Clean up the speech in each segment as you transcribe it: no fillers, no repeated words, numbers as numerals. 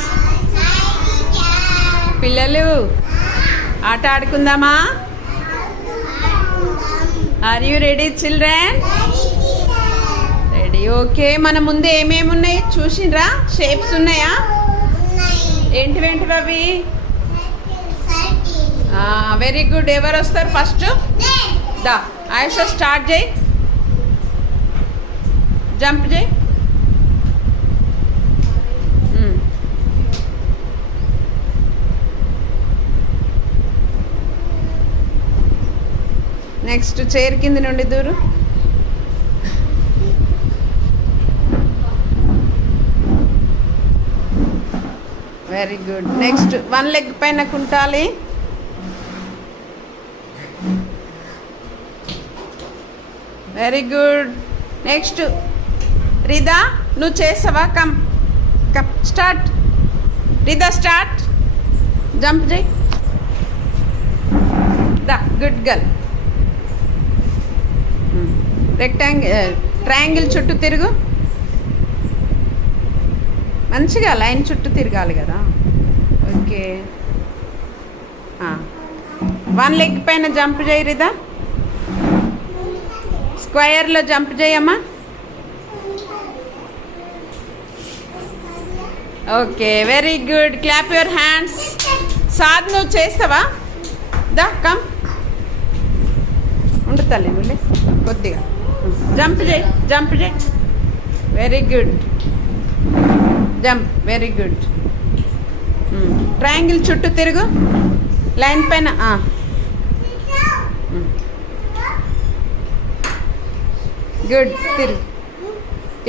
హ్యాండ్స్. పిల్లలు ఆట ఆడుకుందామా? Are you ready children? Ready. Okay, మన ముందు ఏమేమి ఉన్నాయి చూసిండ్రా? షేప్స్ ఉన్నాయా? ఏంటివేంటివి అవి? Very good. ఎవరు వస్తారు ఫస్ట్? దా ఆయుష స్టార్ట్ చేయి. జంప్ చేయి. నెక్స్ట్ చైర్ కింద నుండి దూరు. Very good. Next one leg పైన కుంటాలి. Very good. నెక్స్ట్ రిదా, నువ్వు చేసావా? Come come start. Rida start. Jump చేయి. దా గుడ్ గర్ల్. ట్రయాంగిల్ చుట్టూ తిరుగు. మంచిగా లైన్ చుట్టూ తిరగాలి కదా. ఓకే, వన్ లెగ్ పైన జంప్ చేయి రిదా. స్క్వేర్లో జంప్ చేయమ్మా. Okay, very good. Clap your hands. Saad, నువ్వు చేస్తావా? దా కమ్. ఉండు తల్లి, నువ్వు కొద్దిగా జంప్ చేయి. జంప్ చేయి. Very good. Jump. Very good. Triangle చుట్టూ తిరుగు. లైన్ పైన. గుడ్. తిరుగు.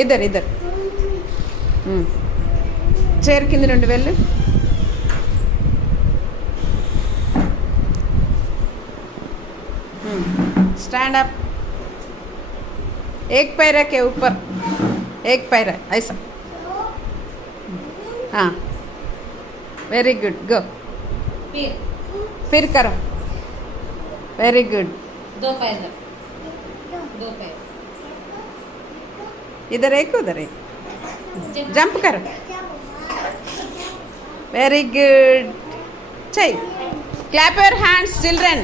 ఇద్దరు ఇద్దరు. చైర్ కింద నుండి వెళ్ళు. Stand up. एक पैर के ऊपर एक पैर ऐसा. हाँ, वेरी गुड. गो. फिर करो. Very good. दो पैर. दो पैर. इधर एक उधर एक. जंप करो. Very good. चाहिए. Clap your hands children.